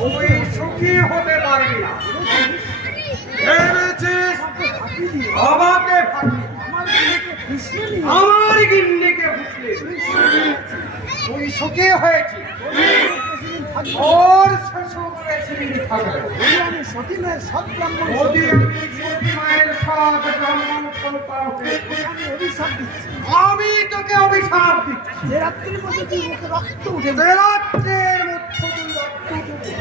তুই সুখী হতে পারবি না। ভেবেছিস আমাকে আমার গিন্নিকে ফুসলি তুই সুখী হয়েছিস। ওর শ্বশুর বেশিদিন থাকবে আমি সতীনের সৎ ব্রাহ্মণ যদি আমি সতী মায়ের সৎ ব্রাহ্মণ সন্তান হয়ে আমি অভিশাপ দিচ্ছি আমি তোকে অভিশাপ দিচ্ছি যে রাত্রির মধ্যে তুই মুখে রক্ত উঠে যে রাত্রের মধ্যে তুই রক্ত উঠে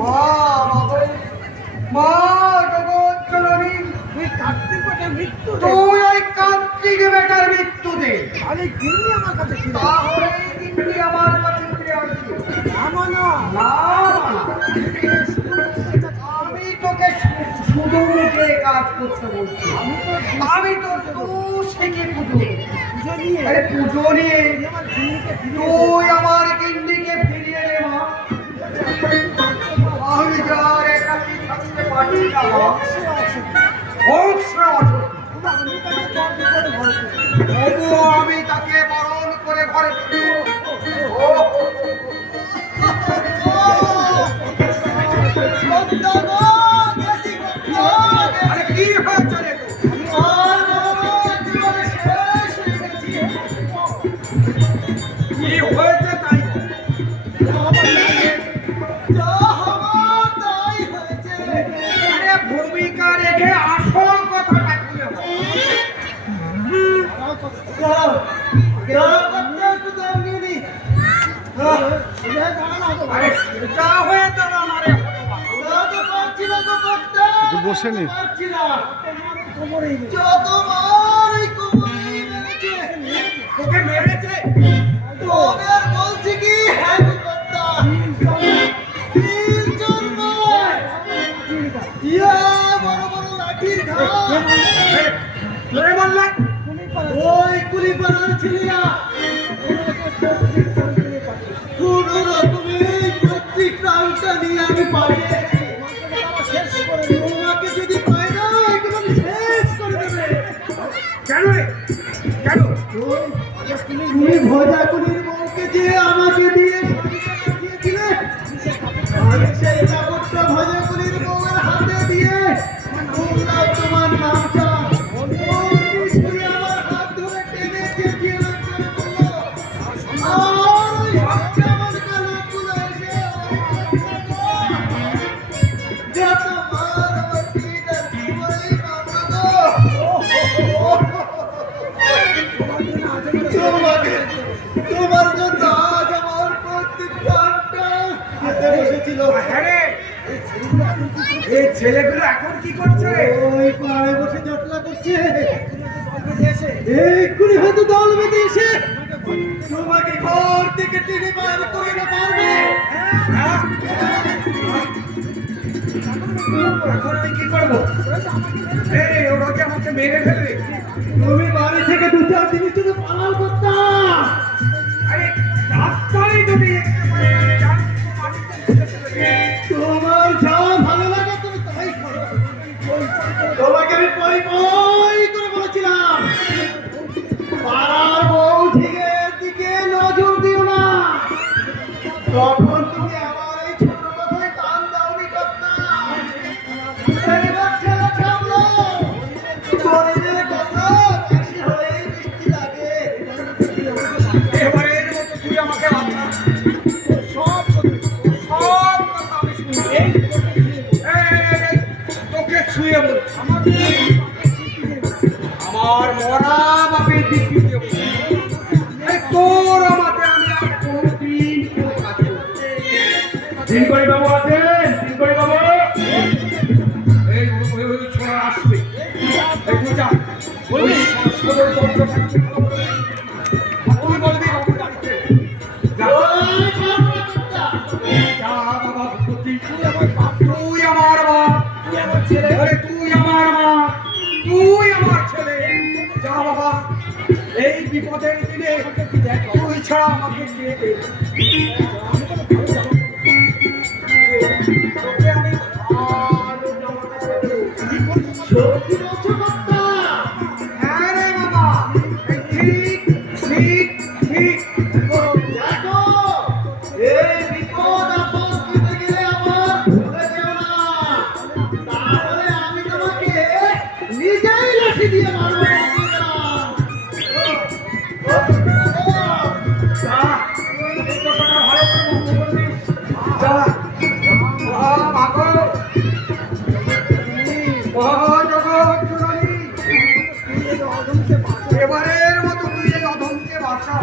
মা মা জগৎজননী তুই কার্তিক বেটার মৃত্যু তুই ওই কার্তিক বেটার মৃত্যু দে তাহলে গিন্নি আমার কাছে ফিরে তাহলে গিন্নি আমার কাছে ফিরে আসবে আমার না না আমি তোকে শুধু মুখে কাজ করতে বলছি। আমি তো শিখে পুজো পুজো নিয়ে আরে পুজো নিয়ে আমার গিন্নিকে ফিরিয়ে তুই আমার গিন্নিকে ফিরিয়ে দে মা। আমি যার একাকি থাকতে পারি না মা। বংশ অসুখ আমি তাকে বরণ করে ঘরে তুলি। তবুও আমি তাকে বরণ করে ঘরে তুলব। আরে কি হয়েছে রে তোর? কি হয়েছে তাই আরে ভূমিকা রেখে আসল কথাটা খুলে বল। আরে সেটা হয়ে দাঁড়া না রে একটু বসে নি তোকে মেরেছে তোরে বললে ওই কুলিপাড়ার ছেলেরা কোন রকমে প্রত্যেক রাউন্ডটা নিয়ে আমি পালিয়ে শেষ করে তোমাকে যদি পাই না একেবারে শেষ করে দেবে কেন রে কেন তুমি ভোজা কুলির বউকে যে আমাকে দিয়ে দিয়েছিলে আমি সেই কাপড়টা ভোজা কুলির বউয়ের হাতে দিয়ে বললাম তোমার নামটা আমার হাত ধরে টেনে চেঁচিয়ে বললো আর ওই হাতটা আমার কানে তুলে এসে যত মার আমার পিঠে বলেই মারলো তোমার জন্য আজ আমার প্রত্যেক প্রাণটা হাতে বসেছিল। হ্যাঁ রে এই ছেলেগুলো এখন কি করছে? ওই পাড়ে বসে জটলা করছে এক্ষুনি হয়তো দল বেঁধে এসে তোমাকে ঘর থেকে টেনে বার করে না পারবে। হ্যাঁ? এখন আমি কি করবো? এই ওরা কি আমাকে মেরে ফেলবে? তুমি বাড়ি থেকে 2-4 দিনের জন্য পালাল করতাম। আরে রাস্তায় যদি একেবারে জান তোমার যা ভালো লাগে তুমি তাই করো। তোমাকে আমি পই পই করে বলেছিলাম পাড়ার বউ ঠিকের দিকে নজর দিও না। তখন তুমি আমার এই ছোট কথায় কান দাওনি করতাম। এবার ছেলে সামলো গরিবের কথা বেশি হয়ে মিষ্টি লাগে। এবারে এর মতো তুই আমাকে বাঁচা। সব সব কথা আমি শুনবো। এই, তোকে ছুঁয়ে বল আমার মরা বাপের দিক দিয়ে বল। এই তোর আমাকে আমি আর কোনোদিন কোনো কাজ করতে দিনকরি বাবু আছেন? দিনকরি বাবু এই ওই ছোড়া আসবে একটু যা ওই সদর দরজা থাকছে তুই বলবি বাবু ডাকছে যা যা বাবা ভূপতি তুই আমার বাপ তুই আমার বাপ তুই আমার ছেলে আরে তুই আমার মা তুই আমার ছেলে যা বাবা এই বিপদের দিনে তুই ছাড়া আমাকে কে দেবে তোকে আমি ভালো জামাটা দেবো। সত্যি বলছো কর্তা? হ্যাঁ রে বাবা এই ঠিক ঠিক ঠিক দেখো এই এবারের মতো তুই এই অধমকে বাঁচা।